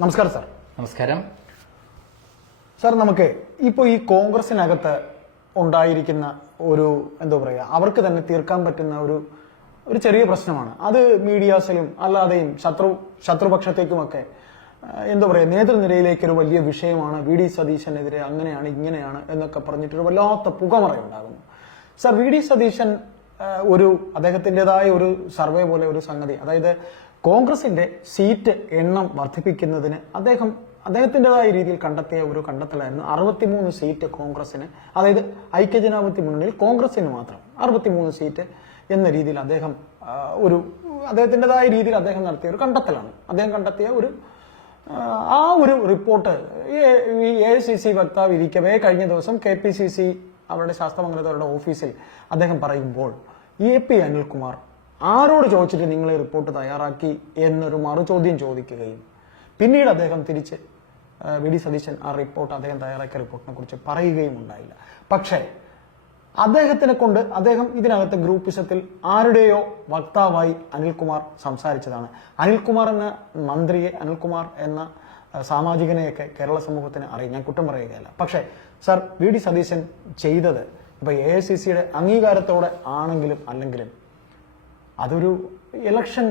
നമസ്കാരം സാർ. നമസ്കാരം സാർ, നമുക്ക് ഇപ്പോൾ ഈ കോൺഗ്രസിനകത്ത് ഉണ്ടായിരിക്കുന്ന ഒരു എന്താ പറയുക, അവർക്ക് തന്നെ തീർക്കാൻ പറ്റുന്ന ഒരു ചെറിയ പ്രശ്നമാണ്. അത് മീഡിയാസിലും അല്ലാതെയും ശത്രുപക്ഷത്തേക്കുമൊക്കെ എന്താ പറയുക, നേതൃനിരയിലേക്ക് ഒരു വലിയ വിഷയമാണ്. വി.ഡി. സതീശനെതിരെ അങ്ങനെയാണ് ഇങ്ങനെയാണ് എന്നൊക്കെ പറഞ്ഞിട്ടൊരു വല്ലാത്ത പുകമറയുണ്ടാകുന്നു. സാർ, വി.ഡി. സതീശൻ അദ്ദേഹത്തിൻ്റെതായ ഒരു സർവേ പോലെ ഒരു സംഗതി, അതായത് കോൺഗ്രസിന്റെ സീറ്റ് എണ്ണം വർദ്ധിപ്പിക്കുന്നതിന് അദ്ദേഹത്തിൻ്റെതായ രീതിയിൽ കണ്ടെത്തിയ ഒരു കണ്ടെത്തലായിരുന്നു 63 സീറ്റ് കോൺഗ്രസിന്, അതായത് ഐക്യജനാധിപത്യ മുന്നണിയിൽ കോൺഗ്രസിന് മാത്രം 63 സീറ്റ് എന്ന രീതിയിൽ അദ്ദേഹത്തിൻ്റെതായ രീതിയിൽ അദ്ദേഹം നടത്തിയ ഒരു കണ്ടെത്തലാണ്. അദ്ദേഹം കണ്ടെത്തിയ ഒരു റിപ്പോർട്ട് AICC വക്താവ് ഇരിക്കവേ കഴിഞ്ഞ ദിവസം KPCC അവരുടെ ശാസ്ത്രമംഗലത്തവരുടെ ഓഫീസിൽ അദ്ദേഹം പറയുമ്പോൾ AP അനിൽകുമാർ ആരോട് ചോദിച്ചിട്ട് നിങ്ങൾ ഈ റിപ്പോർട്ട് തയ്യാറാക്കി എന്നൊരു മറുചോദ്യം ചോദിക്കുകയും പിന്നീട് അദ്ദേഹം തിരിച്ച് വി.ഡി. സതീശൻ അദ്ദേഹം തയ്യാറാക്കിയ റിപ്പോർട്ടിനെ കുറിച്ച് പറയുകയും ഉണ്ടായില്ല. പക്ഷേ അദ്ദേഹം ഇതിനകത്ത് ഗ്രൂപ്പിസത്തിൽ ആരുടെയോ വക്താവായി അനിൽകുമാർ സംസാരിച്ചതാണ്. അനിൽകുമാർ എന്ന മന്ത്രിയെ, അനിൽകുമാർ എന്ന സാമാജികനെയൊക്കെ കേരള സമൂഹത്തിന് അറിയാം, ഞാൻ കുറ്റം പറയുകയല്ല. പക്ഷേ സാർ, വി.ഡി. സതീശൻ ചെയ്തത് ഇപ്പൊ AICCയുടെ അംഗീകാരത്തോടെ ആണെങ്കിലും അല്ലെങ്കിലും അതൊരു ഇലക്ഷൻ,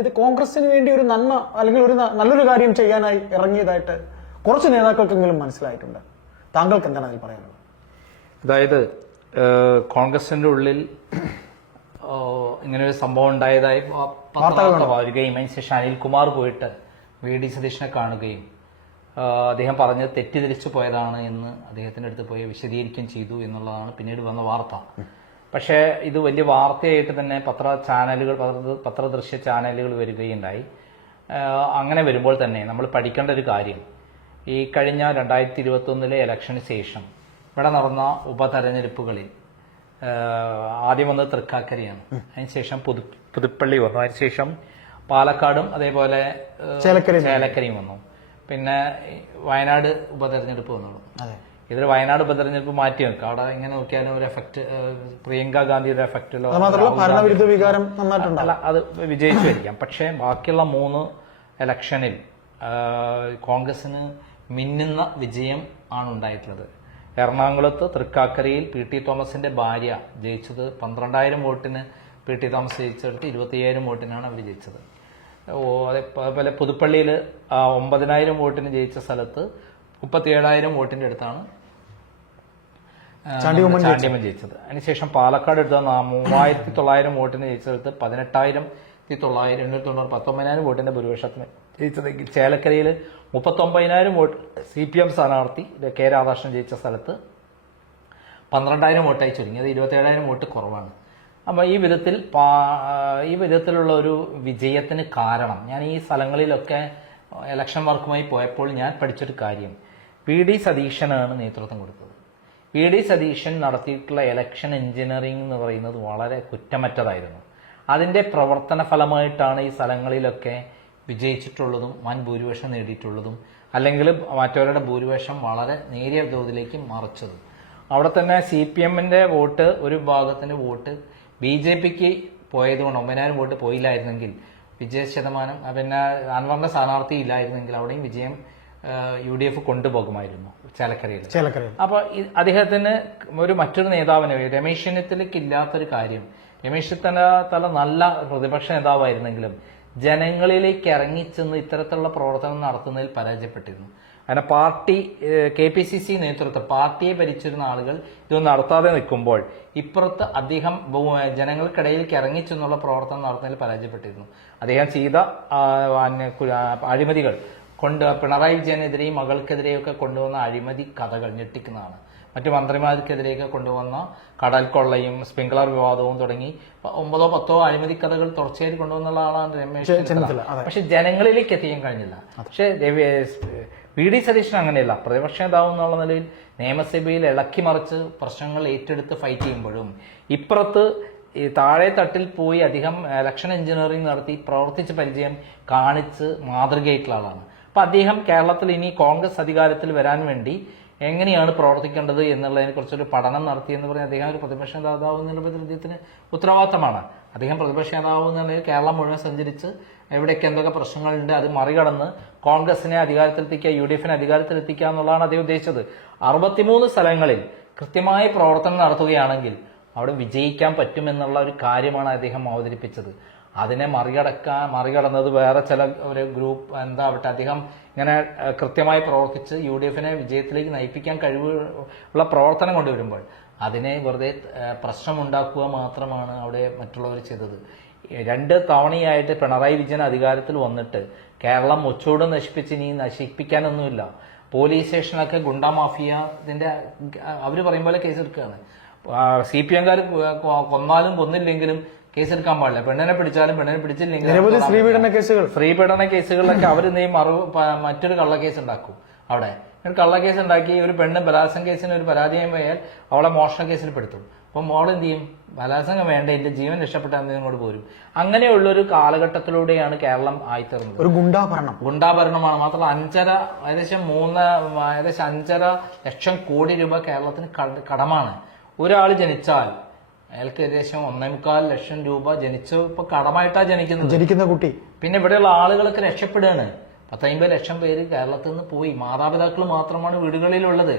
ഇത് കോൺഗ്രസിന് വേണ്ടി ഒരു നന്മ അല്ലെങ്കിൽ ഒരു നല്ലൊരു കാര്യം ചെയ്യാനായി ഇറങ്ങിയതായിട്ട് കുറച്ച് നേതാക്കൾക്കെങ്കിലും മനസ്സിലായിട്ടുണ്ട്. താങ്കൾക്ക് എന്താണ് അതിൽ പറയാനുള്ളത്? അതായത് കോൺഗ്രസിന്റെ ഉള്ളിൽ ഇങ്ങനെ ഒരു സംഭവം ഉണ്ടായതായി വരികയും അതിനുശേഷം അനിൽകുമാർ പോയിട്ട് വി.ഡി. സതീശനെ കാണുകയും അദ്ദേഹം പറഞ്ഞത് തെറ്റിദ്ധരിച്ചു പോയതാണ് എന്ന് അദ്ദേഹത്തിന്റെ അടുത്ത് പോയി വിശദീകരിക്കുകയും ചെയ്തു എന്നുള്ളതാണ് പിന്നീട് വന്ന വാർത്ത. പക്ഷേ ഇത് വലിയ വാർത്തയായിട്ട് തന്നെ പത്രദൃശ്യ ചാനലുകൾ വരികയുണ്ടായി. അങ്ങനെ വരുമ്പോൾ തന്നെ നമ്മൾ പഠിക്കേണ്ട ഒരു കാര്യം, ഈ കഴിഞ്ഞ 2021 ഇലക്ഷന് ശേഷം ഇവിടെ നടന്ന ഉപതെരഞ്ഞെടുപ്പുകളിൽ ആദ്യം വന്നത് തൃക്കാക്കരയാണ്, അതിനുശേഷം പുതുപ്പള്ളി വന്നു, അതിനുശേഷം പാലക്കാടും അതേപോലെ ചേലക്കരയും വന്നു, പിന്നെ വയനാട് ഉപതെരഞ്ഞെടുപ്പ് വന്നു. ഇതിൽ വയനാട് ഉപതെരഞ്ഞെടുപ്പ് മാറ്റി വെക്കാം, അവിടെ എങ്ങനെ നോക്കിയാലും ഒരു എഫക്ട്, പ്രിയങ്ക ഗാന്ധിയുടെ എഫക്റ്റിലോ അല്ല, അത് വിജയിച്ചുമായിരിക്കാം. പക്ഷേ ബാക്കിയുള്ള 3 ഇലക്ഷനിൽ കോൺഗ്രസിന് മിന്നുന്ന വിജയം ആണ് ഉണ്ടായിട്ടുള്ളത്. എറണാകുളത്ത് തൃക്കാക്കരയിൽ PT തോമസിന്റെ ഭാര്യ ജയിച്ചത് 12,000 വോട്ടിന് PT തോമസ് ജയിച്ചെടുത്ത് 25,000 വോട്ടിനാണ് അവർ ജയിച്ചത്. അതേപോലെ പുതുപ്പള്ളിയിൽ 9,000 വോട്ടിന് ജയിച്ച സ്ഥലത്ത് 37,000 വോട്ടിന്റെ അടുത്താണ് ചാണ്ടിയമ്മൻ ജയിച്ചത്. അതിനുശേഷം പാലക്കാട് എടുത്ത 3,900 വോട്ടിന് ജയിച്ചെടുത്ത് 18,900 വോട്ടിന്റെ ഭൂരിപക്ഷത്തിന് ജയിച്ചതെങ്കിൽ ചേലക്കരയിൽ 39,000 വോട്ട് CPM സ്ഥാനാർത്ഥി K. രാധാകൃഷ്ണൻ ജയിച്ച സ്ഥലത്ത് 12,000 വോട്ടായി ചുരുങ്ങി. അത് 27,000 വോട്ട് കുറവാണ്. അപ്പൊ ഈ വിധത്തിലുള്ള ഒരു വിജയത്തിന് കാരണം, ഞാൻ ഈ സ്ഥലങ്ങളിലൊക്കെ ഇലക്ഷൻ വർക്കുമായി പോയപ്പോൾ ഞാൻ പഠിച്ചൊരു കാര്യം, വി.ഡി. സതീശനാണ് നേതൃത്വം കൊടുത്തത്. വി.ഡി. സതീശൻ നടത്തിയിട്ടുള്ള ഇലക്ഷൻ എഞ്ചിനീയറിംഗ് എന്ന് പറയുന്നത് വളരെ കുറ്റമറ്റതായിരുന്നു. അതിന്റെ പ്രവർത്തന ഫലമായിട്ടാണ് ഈ സ്ഥലങ്ങളിലൊക്കെ വിജയിച്ചിട്ടുള്ളതും വൻ ഭൂരിപക്ഷം നേടിയിട്ടുള്ളതും, അല്ലെങ്കിൽ മറ്റവരുടെ ഭൂരിപക്ഷം വളരെ നേരിയ തോതിലേക്ക് മറിച്ചതും. അവിടെ തന്നെ CPMന്റെ വോട്ട്, ഒരു വിഭാഗത്തിന്റെ വോട്ട് BJPക്ക് പോയതുകൊണ്ട് 9,000 വോട്ട് പോയില്ലായിരുന്നെങ്കിൽ വിജയ ശതമാനം, പിന്നെ അൻവറിന്റെ സ്ഥാനാർത്ഥി ഇല്ലായിരുന്നെങ്കിൽ അവിടെയും വിജയം UDF കൊണ്ടുപോകുമായിരുന്നു ചേലക്കരയിൽ. അപ്പൊ അദ്ദേഹത്തിന് മറ്റൊരു നേതാവിന്, രമേശ് ചെന്നിത്തലയ്ക്ക് ഇല്ലാത്തൊരു കാര്യം, രമേശ് ചെന്നിത്തല നല്ല പ്രതിപക്ഷ നേതാവായിരുന്നെങ്കിലും ജനങ്ങളിലേക്ക് ഇറങ്ങിച്ചെന്ന് ഇത്തരത്തിലുള്ള പ്രവർത്തനം നടത്തുന്നതിൽ പരാജയപ്പെട്ടിരുന്നു. അങ്ങനെ പാർട്ടി KPCC നേതൃത്വം, പാർട്ടിയെ ഭരിച്ചിരുന്ന ആളുകൾ ഇതൊന്നും നടത്താതെ നിൽക്കുമ്പോൾ ഇപ്പുറത്ത് അദ്ദേഹം ജനങ്ങൾക്കിടയിലേക്ക് ഇറങ്ങിച്ചെന്നുള്ള പ്രവർത്തനം നടത്തുന്നതിൽ പരാജയപ്പെട്ടിരുന്നു. അദ്ദേഹം ചെയ്ത അഴിമതികൾ പിണറായി വിജയനെതിരെയും മകൾക്കെതിരെയും ഒക്കെ കൊണ്ടുവന്ന അഴിമതി കഥകൾ ഞെട്ടിക്കുന്നതാണ്. മറ്റു മന്ത്രിമാർക്കെതിരെയൊക്കെ കൊണ്ടുവന്ന കടൽ കൊള്ളയും സ്പ്രിംഗ്ലർ വിവാദവും തുടങ്ങി 9-10 അഴിമതി കഥകൾ തുടർച്ചയായി കൊണ്ടുവന്നുള്ള ആളാണ് രമേശ് ചെന്നിത്തല. പക്ഷെ ജനങ്ങളിലേക്ക് എത്തിക്കാൻ കഴിഞ്ഞില്ല. പക്ഷെ വി.ഡി. സതീശൻ അങ്ങനെയല്ല. പ്രതിപക്ഷ നേതാവ് എന്നുള്ള നിലയിൽ നിയമസഭയിൽ ഇളക്കി മറിച്ച് പ്രശ്നങ്ങൾ ഏറ്റെടുത്ത് ഫൈറ്റ് ചെയ്യുമ്പോഴും ഇപ്പുറത്ത് ഈ താഴെ തട്ടിൽ പോയി അദ്ദേഹം ഇലക്ഷൻ എഞ്ചിനീയറിംഗ് നടത്തി പ്രവർത്തിച്ച പരിചയം കാണിച്ച് മാതൃകയായിട്ടുള്ള ആളാണ്. അപ്പൊ അദ്ദേഹം കേരളത്തിൽ ഇനി കോൺഗ്രസ് അധികാരത്തിൽ വരാൻ വേണ്ടി എങ്ങനെയാണ് പ്രവർത്തിക്കേണ്ടത് എന്നുള്ളതിനെ കുറിച്ചൊരു പഠനം നടത്തിയെന്ന് പറഞ്ഞാൽ അദ്ദേഹം ഒരു പ്രതിപക്ഷ നേതാവ് എന്നുള്ള അദ്ദേഹത്തിന് ഉത്തരവാദിത്തമാണ്. അദ്ദേഹം പ്രതിപക്ഷ നേതാവ് എന്നുണ്ടെങ്കിൽ കേരളം മുഴുവൻ സഞ്ചരിച്ച് എവിടെയൊക്കെ എന്തൊക്കെ പ്രശ്നങ്ങളുണ്ട് അത് മറികടന്ന് കോൺഗ്രസിനെ അധികാരത്തിലെത്തിക്കുക, UDF-നെ അധികാരത്തിലെത്തിക്കുക എന്നുള്ളതാണ് അദ്ദേഹം ഉദ്ദേശിച്ചത്. 63 സ്ഥലങ്ങളിൽ കൃത്യമായ പ്രവർത്തനം നടത്തുകയാണെങ്കിൽ അവിടെ വിജയിക്കാൻ പറ്റുമെന്നുള്ള ഒരു കാര്യമാണ് അദ്ദേഹം അവതരിപ്പിച്ചത്. അതിനെ മറികടന്നത് വേറെ ചില ഒരു ഗ്രൂപ്പ് എന്താവട്ടെ, അദ്ദേഹം ഇങ്ങനെ കൃത്യമായി പ്രവർത്തിച്ച് UDF-നെ വിജയത്തിലേക്ക് നയിപ്പിക്കാൻ കഴിവുള്ള പ്രവർത്തനം കൊണ്ടുവരുമ്പോൾ അതിനെ വെറുതെ പ്രശ്നമുണ്ടാക്കുക മാത്രമാണ് അവിടെ മറ്റുള്ളവർ ചെയ്തത്. 2 തവണയായിട്ട് പിണറായി വിജയൻ അധികാരത്തിൽ വന്നിട്ട് കേരളം ഒച്ചോട് നശിപ്പിച്ച് ഇനി നശിപ്പിക്കാനൊന്നുമില്ല. പോലീസ് സ്റ്റേഷനൊക്കെ ഗുണ്ടാ മാഫിയ ഇതിന്റെ അവർ പറയും പോലെ കേസെടുക്കുകയാണ്. CPM-കാർ കൊന്നാലും കൊന്നില്ലെങ്കിലും കേസെടുക്കാൻ പാടില്ല. പെണ്ണിനെ പിടിച്ചാലും പെണ്ണിനെ പിടിച്ചില്ലെങ്കിലും സ്ത്രീപീഡന കേസുകളിലൊക്കെ അവർ മറ്റൊരു കള്ളക്കേസ് ഉണ്ടാക്കും. അവിടെ കള്ളക്കേസ് ഉണ്ടാക്കി ഒരു പെണ്ണ് ബലാത്സംഗ കേസിന് ഒരു പരാജയം പോയാൽ അവളെ മോഷണ കേസിൽ പെടുത്തും. അപ്പം മോൾ എന്ത് ചെയ്യും? ബലാത്സംഗം വേണ്ട, എന്റെ ജീവൻ രക്ഷപ്പെട്ടാൽ ഇങ്ങോട്ട് പോരും. അങ്ങനെയുള്ള ഒരു കാലഘട്ടത്തിലൂടെയാണ് കേരളം ആയിത്തീർന്നത്. ഒരു ഗുണ്ടാഭരണമാണ്. മാത്രമല്ല ഏകദേശം 5.5 ലക്ഷം കോടി രൂപ കേരളത്തിന് കടമാണ്. ഒരാൾ ജനിച്ചാൽ അയാൾക്ക് ഏകദേശം 1.25 ലക്ഷം രൂപ ഇപ്പൊ കടമായിട്ടാണ് ജനിക്കുന്ന കുട്ടി. പിന്നെ ഇവിടെയുള്ള ആളുകളൊക്കെ രക്ഷപ്പെടുകയാണ്. 10-50 ലക്ഷം പേര് കേരളത്തിൽ നിന്ന് പോയി. മാതാപിതാക്കൾ മാത്രമാണ് വീടുകളിലുള്ളത്.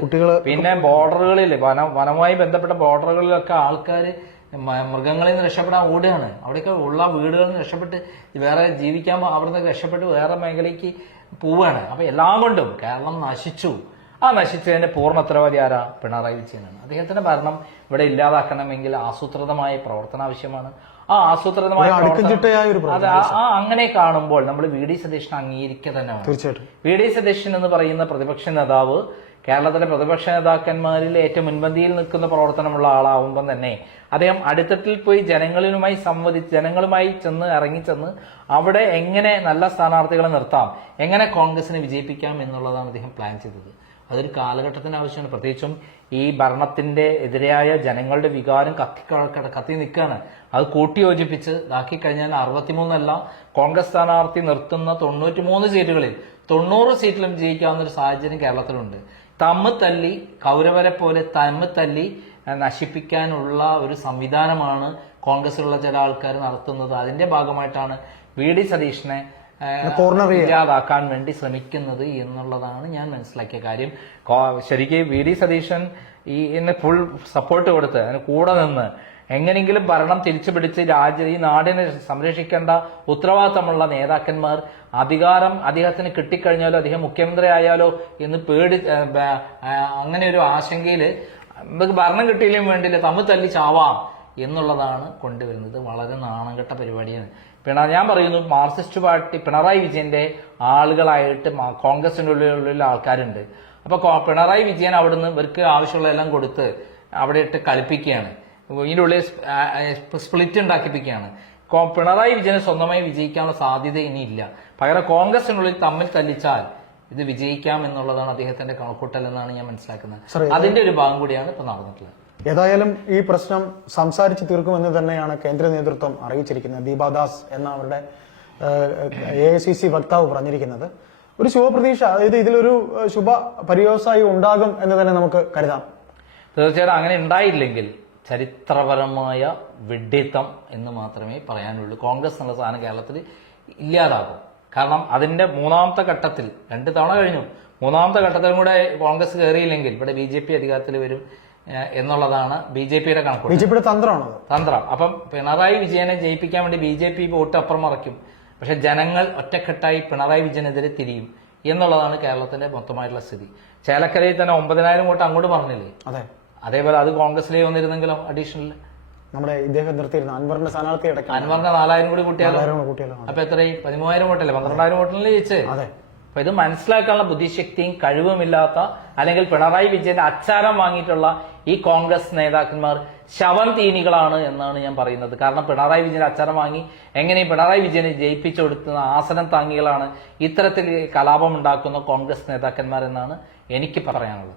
പിന്നെ ബോർഡറുകളിൽ വനവുമായി ബന്ധപ്പെട്ട ബോർഡറുകളിലൊക്കെ ആൾക്കാർ മൃഗങ്ങളിൽ നിന്ന് രക്ഷപ്പെടാൻ ഓടുകയാണ്. അവിടെയൊക്കെ ഉള്ള വീടുകളിൽ നിന്ന് രക്ഷപ്പെട്ട് വേറെ ജീവിക്കാൻ അവിടുന്ന് രക്ഷപ്പെട്ട് വേറെ മേഖലയ്ക്ക് പോവുകയാണ്. അപ്പൊ എല്ലാം കൊണ്ടും കേരളം നശിച്ചു. ആ നശിച്ചതിന്റെ പൂർണ്ണ ഉത്തരവാദി ആരാ? പിണറായി വിജയനാണ്. അദ്ദേഹത്തിന്റെ ഭരണം ഇവിടെ ഇല്ലാതാക്കണമെങ്കിൽ ആസൂത്രിതമായ പ്രവർത്തനം ആവശ്യമാണ്. ആ ആസൂത്രിതമായ അങ്ങനെ കാണുമ്പോൾ നമ്മൾ VD സതീശനെ അംഗീകരിക്കുക തന്നെ വേണം. VD സതീശൻ എന്ന് പറയുന്ന പ്രതിപക്ഷ നേതാവ് കേരളത്തിലെ പ്രതിപക്ഷ നേതാക്കന്മാരിൽ ഏറ്റവും മുൻപന്തിയിൽ നിൽക്കുന്ന പ്രവർത്തനമുള്ള ആളാവുമ്പം തന്നെ അദ്ദേഹം അടിത്തട്ടിൽ പോയി ജനങ്ങളുമായി ഇറങ്ങിച്ചെന്ന് അവിടെ എങ്ങനെ നല്ല സ്ഥാനാർത്ഥികളെ നിർത്താം, എങ്ങനെ കോൺഗ്രസിനെ വിജയിപ്പിക്കാം എന്നുള്ളതാണ് അദ്ദേഹം പ്ലാൻ ചെയ്തത്. അതൊരു കാലഘട്ടത്തിന് ആവശ്യമാണ്. പ്രത്യേകിച്ചും ഈ ഭരണത്തിന്റെ എതിരായ ജനങ്ങളുടെ വികാരം കത്തി നിൽക്കുകയാണ്. അത് കൂട്ടിയോജിപ്പിച്ച് ഇതാക്കി കഴിഞ്ഞാൽ 63 കോൺഗ്രസ് സ്ഥാനാർത്ഥി നിർത്തുന്ന 93 സീറ്റുകളിൽ 90 സീറ്റിലും വിജയിക്കാവുന്ന ഒരു സാഹചര്യം കേരളത്തിലുണ്ട്. കൗരവരെ പോലെ തമ്മിൽ നശിപ്പിക്കാനുള്ള ഒരു സംവിധാനമാണ് കോൺഗ്രസിലുള്ള ചില ആൾക്കാർ നടത്തുന്നത്. അതിന്റെ ഭാഗമായിട്ടാണ് VD സതീശനെ ഇല്ലാതാക്കാൻ വേണ്ടി ശ്രമിക്കുന്നത് എന്നുള്ളതാണ് ഞാൻ മനസ്സിലാക്കിയ കാര്യം. ശരിക്കും VD സതീശൻ ഇന്ന് ഫുൾ സപ്പോർട്ട് കൊടുത്ത് അതിന് കൂടെ നിന്ന് എങ്ങനെയെങ്കിലും ഭരണം തിരിച്ചുപിടിച്ച് ഈ നാടിനെ സംരക്ഷിക്കേണ്ട ഉത്തരവാദിത്തമുള്ള നേതാക്കന്മാർ അധികാരം അദ്ദേഹത്തിന് കിട്ടിക്കഴിഞ്ഞാലോ അദ്ദേഹം മുഖ്യമന്ത്രി ആയാലോ എന്ന് അങ്ങനെ ഒരു ആശങ്കയില് നമുക്ക് ഭരണം കിട്ടിയില്ലെങ്കിൽ വേണ്ടിയില്ല തമ്മിൽ ചാവാം എന്നുള്ളതാണ് കൊണ്ടുവരുന്നത്. വളരെ നാണംകെട്ട പരിപാടിയാണ്. ഞാൻ പറയുന്നു, മാർക്സിസ്റ്റ് പാർട്ടി പിണറായി വിജയന്റെ ആളുകളായിട്ട് കോൺഗ്രസിന്റെ ഉള്ളിലുള്ള ആൾക്കാരുണ്ട്. അപ്പൊ പിണറായി വിജയൻ അവിടുന്ന് ഇവർക്ക് ആവശ്യമുള്ള എല്ലാം കൊടുത്ത് അവിടെ ഇട്ട് കളിപ്പിക്കുകയാണ്. ഇതിന്റെ ഉള്ളിൽ സ്പ്ലിറ്റ് ഉണ്ടാക്കിപ്പിക്കുകയാണ്. പിണറായി വിജയന് സ്വന്തമായി വിജയിക്കാനുള്ള സാധ്യത ഇനിയില്ല. പകരം കോൺഗ്രസിനുള്ളിൽ തമ്മിൽ തല്ലിച്ചാൽ ഇത് വിജയിക്കാം എന്നുള്ളതാണ് അദ്ദേഹത്തിന്റെ കണക്കൂട്ടൽ എന്നാണ് ഞാൻ മനസ്സിലാക്കുന്നത്. അതിന്റെ ഒരു ഭാഗം കൂടിയാണ് ഇപ്പൊ നടന്നിട്ടുള്ളത്. ഏതായാലും ഈ പ്രശ്നം സംസാരിച്ച് തീർക്കുമെന്ന് തന്നെയാണ് കേന്ദ്ര നേതൃത്വം അറിയിച്ചിരിക്കുന്നത്. ദീപാദാസ് എന്ന അവരുടെ AICC വക്താവ് പറഞ്ഞിരിക്കുന്നത്. ഒരു ശുഭപ്രതീക്ഷ, അതായത് ഇതിലൊരു ശുഭ പര്യവസായി ഉണ്ടാകും എന്ന് തന്നെ നമുക്ക് കരുതാം. തീർച്ചയായിട്ടും അങ്ങനെ ഉണ്ടായില്ലെങ്കിൽ ചരിത്രപരമായ വിഡ്ഢിത്തം എന്ന് മാത്രമേ പറയാനുള്ളൂ. കോൺഗ്രസ് എന്നുള്ള സാധനം കേരളത്തിൽ ഇല്ലാതാകും. കാരണം അതിന്റെ 3ാമത്തെ ഘട്ടത്തിൽ 2 തവണ കഴിഞ്ഞു. 3ാമത്തെ ഘട്ടത്തിലും കൂടെ കോൺഗ്രസ് കയറിയില്ലെങ്കിൽ ഇവിടെ BJP അധികാരത്തിൽ വരും എന്നുള്ളതാണ് BJPയുടെ കണക്ക്. BJPയുടെ തന്ത്രം. അപ്പം പിണറായി വിജയനെ ജയിപ്പിക്കാൻ വേണ്ടി BJP വോട്ട് അപ്പുറം മറയ്ക്കും. പക്ഷെ ജനങ്ങൾ ഒറ്റക്കെട്ടായി പിണറായി വിജയനെതിരെ തിരിയും എന്നുള്ളതാണ് കേരളത്തിന്റെ മൊത്തമായിട്ടുള്ള സ്ഥിതി. ചേലക്കരയിൽ തന്നെ 9,000 വോട്ട് അങ്ങോട്ട് പറഞ്ഞില്ലേ? അതെ. അതേപോലെ അത് കോൺഗ്രസിലേക്ക് വന്നിരുന്നെങ്കിലോ അഡീഷണൽ നമ്മുടെ ഇദ്ദേഹം നിർത്തിയിരുന്ന അൻവറിന്റെ സ്ഥാനാർത്ഥി അൻവറിന്റെ 4,000 കൂടി കൂട്ടിയാലോ? അപ്പൊ എത്രയും 13,000 വോട്ടല്ലേ? 12,000 വോട്ടിനല്ലേ ജയിച്ചേ? അപ്പൊ ഇത് മനസ്സിലാക്കാനുള്ള ബുദ്ധിശക്തിയും കഴിവുമില്ലാത്ത അല്ലെങ്കിൽ പിണറായി വിജയന്റെ അച്ചാരം വാങ്ങിയിട്ടുള്ള ഈ കോൺഗ്രസ് നേതാക്കന്മാർ ശവം തീനികളാണ് എന്നാണ് ഞാൻ പറയുന്നത്. കാരണം പിണറായി വിജയന്റെ അച്ചാരം വാങ്ങി എങ്ങനെയും പിണറായി വിജയനെ ജയിപ്പിച്ചു കൊടുക്കുന്ന ആസനം താങ്ങികളാണ് ഇത്തരത്തിൽ കലാപം ഉണ്ടാക്കുന്ന കോൺഗ്രസ് നേതാക്കന്മാരെന്നാണ് എനിക്ക് പറയാനുള്ളത്.